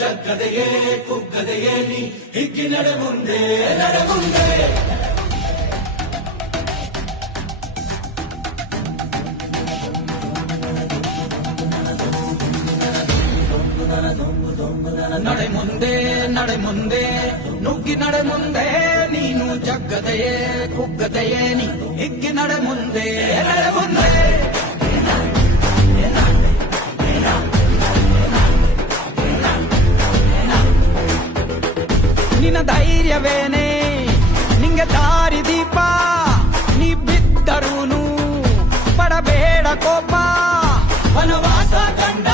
ಜಗ್ಗದೆಯೇ ಕುಗ್ಗದೆಯೇ ನೀ ಹಿಗ್ಗಿ ನಡೆ ಮುಂದೆ ನಡೆ ಮುಂದೆ. ನಡೆ ಮುಂದೆ ನಡೆ ಮುಂದೆ ನುಗ್ಗಿ ನಡೆ ಮುಂದೆ ನೀನು ಜಗ್ಗದೆಯೇ ಕುಗ್ಗದೆಯೇ ನೀ ಹಿಗ್ಗಿ ನಡೆ ಮುಂದೆ ನಡೆ ಮುಂದೆ. ನಿನ್ನ ಧೈರ್ಯವೇನೆ ನಿಂಗೆ ದಾರಿ ದೀಪ, ನೀ ಬಿದ್ದರೂನು ಪಡಬೇಡ ಕೋಪ, ವನವಾಸ ಕಂಡ